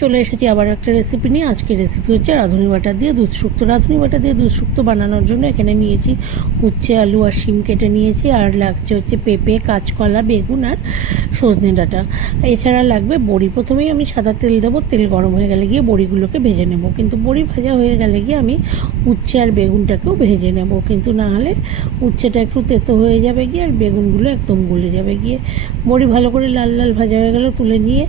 চলে এসেছি আবার একটা রেসিপি নিয়ে। আজকের রেসিপি হচ্ছে রাঁধুনি বাটা দিয়ে দুধ শুক্তো। রাঁধুনি বাটা দিয়ে দুধ শুক্তো বানানোর জন্য এখানে নিয়েছি উচ্ছে, আলু আর শিম কেটে নিয়েছি, আর লাগছে হচ্ছে পেঁপে, কাঁচকলা, বেগুন আর সজনে ডাঁটা। এছাড়া লাগবে বড়ি। প্রথমেই আমি সাদা তেল দেবো, তেল গরম হয়ে গেলে গিয়ে বড়িগুলোকে ভেজে নেব। কিন্তু বড়ি ভাজা হয়ে গেলে গিয়ে আমি উচ্ছে আর বেগুনটাকেও ভেজে নেব, কিন্তু না হলে উচ্ছেটা একটু তেতো হয়ে যাবে গিয়ে আর বেগুনগুলো একদম গলে যাবে গিয়ে। বড়ি ভালো করে লাল লাল ভাজা হয়ে গেলে তুলে নিয়ে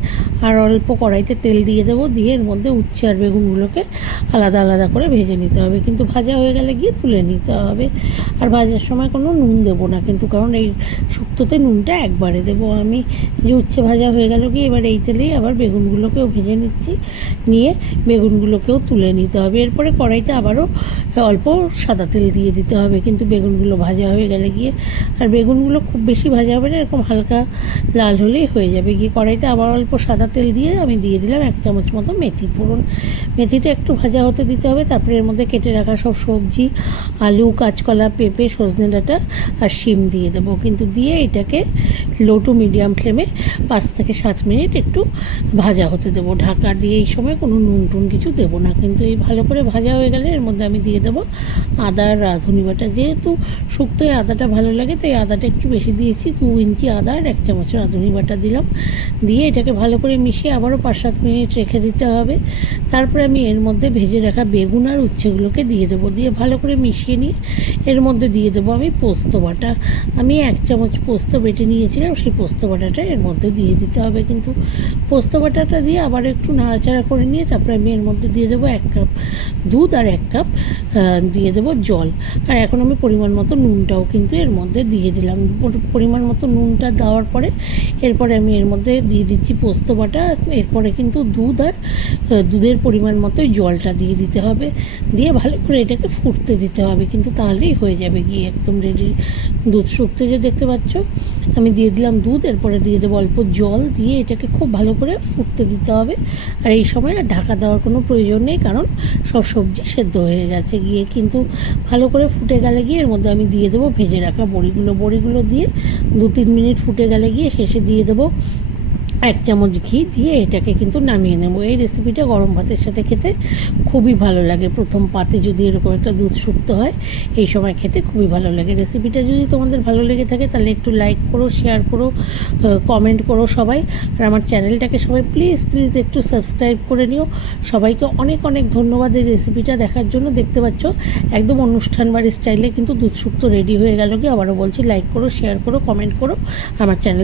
আর অল্প কড়াইতে তেল দিয়ে দেবো, দিয়ে এর মধ্যে উচ্ছে আর বেগুনগুলোকে আলাদা আলাদা করে ভেজে নিতে হবে, কিন্তু ভাজা হয়ে গেলে গিয়ে তুলে নিতে হবে। আর ভাজার সময় কোনো নুন দেবো না কিন্তু, কারণ এই শুক্তোতে নুনটা একবারে দেবো আমি। যে উচ্ছে ভাজা হয়ে গেল গিয়ে এবার এই তেলেই আবার বেগুনগুলোকেও ভেজে নিচ্ছি, নিয়ে বেগুনগুলোকেও তুলে নিতে হবে। এরপরে কড়াইতে আবারও অল্প সাদা তেল দিয়ে দিতে হবে, কিন্তু বেগুনগুলো ভাজা হয়ে গেলে গিয়ে, আর বেগুনগুলো খুব বেশি ভাজা হবে না, এরকম হালকা লাল হলেই হয়ে যাবে গিয়ে। কড়াইতে আবার অল্প সাদা তেল দিয়ে আমি দিয়ে দিলাম 1 চামচ মতো মেথি ফোড়ন। মেথিটা একটু ভাজা হতে দিতে হবে। তারপরে এর মধ্যে কেটে রাখা সব সবজি, আলু, কাঁচকলা, পেঁপে, সজনে ডাঁটা আর শিম দিয়ে দেবো, কিন্তু দিয়ে এটাকে লো টু মিডিয়াম ফ্লেমে 5 থেকে 7 মিনিট একটু ভাজা হতে দেবো ঢাকা দিয়ে। এই সময় কোনো নুন টুন কিছু দেবো না, কিন্তু এই ভালো করে ভাজা হয়ে গেলে এর মধ্যে আমি দিয়ে দেবো আদা আর রাঁধুনি বাটা। যেহেতু শুক্তোয় আদাটা ভালো লাগে তাই আদাটা একটু বেশি দিয়েছি, 2 ইঞ্চি আদা আর 1 চামচ রাঁধুনি বাটা দিলাম। দিয়ে এটাকে ভালো করে মিশিয়ে আবারও 5-7 মিনিট রেখে দিতে হবে। তারপরে আমি এর মধ্যে ভেজে রাখা বেগুন আর উচ্ছেগুলোকে দিয়ে দেবো, দিয়ে ভালো করে মিশিয়ে নিয়ে এর মধ্যে দিয়ে দেবো আমি পোস্ত বাটা। আমি 1 চামচ পোস্ত বেটে নিয়েছিলাম, সেই পোস্ত বাটাটা এর মধ্যে দিয়ে দিতে হবে। কিন্তু পোস্ত বাটাটা দিয়ে আবার একটু নাড়াচাড়া করে নিয়ে তারপরে আমি এর মধ্যে দিয়ে দেবো 1 কাপ দুধ আর 1 কাপ দিয়ে দেবো জল। আর এখন আমি পরিমাণ মতো নুনটাও কিন্তু এর মধ্যে দিয়ে দিলাম। পরিমাণ মতো নুনটা দেওয়ার পরে এরপরে আমি এর মধ্যে দিয়ে দিচ্ছি পোস্ত বাটা। এরপরে কিন্তু দুধ আর দুধের পরিমাণ মতোই জলটা দিয়ে দিতে হবে, দিয়ে ভালো করে এটাকে ফুটতে দিতে হবে, কিন্তু তাহলেই হয়ে যাবে গিয়ে একদম রেডি দুধ শুক্তো। যে দেখতে পাচ্ছ আমি দিয়ে দিলাম দুধ, এরপরে দিয়ে দেবো অল্প জল, দিয়ে এটাকে খুব ভালো করে ফুটতে দিতে হবে। আর এই সময় আর ঢাকা দেওয়ার কোনো প্রয়োজন নেই, কারণ সব সবজি সেদ্ধ হয়ে গেছে গিয়ে। কিন্তু ভালো করে ফুটে গেলে গিয়ে এর মধ্যে আমি দিয়ে দেবো ভেজে রাখা বড়িগুলো দিয়ে 2-3 মিনিট ফুটে গেলে গিয়ে শেষে দিয়ে দেবো 1 চামচ ঘি, দিয়ে এটাকে কিন্তু নামিয়ে নেব। এই রেসিপিটা গরম ভাতের সাথে খেতে খুবই ভালো লাগে। প্রথম পাতে যদি এরকম একটা দুধ শুক্তো হয় এই সময় খেতে খুবই ভালো লাগে। রেসিপিটা যদি তোমাদের ভালো লেগে থাকে তাহলে একটু লাইক করো, শেয়ার করো, কমেন্ট করো সবাই। আর আমার চ্যানেলটাকে সবাই প্লিজ প্লিজ একটু সাবস্ক্রাইব করে নিও। সবাইকে অনেক অনেক ধন্যবাদ এই রেসিপিটা দেখার জন্য। দেখতে পাচ্ছ একদম অনুষ্ঠান বাড়ির স্টাইলে কিন্তু দুধ শুক্তো রেডি হয়ে গেল কি। আবারও বলছি, লাইক করো, শেয়ার করো, কমেন্ট করো আমার চ্যানেল।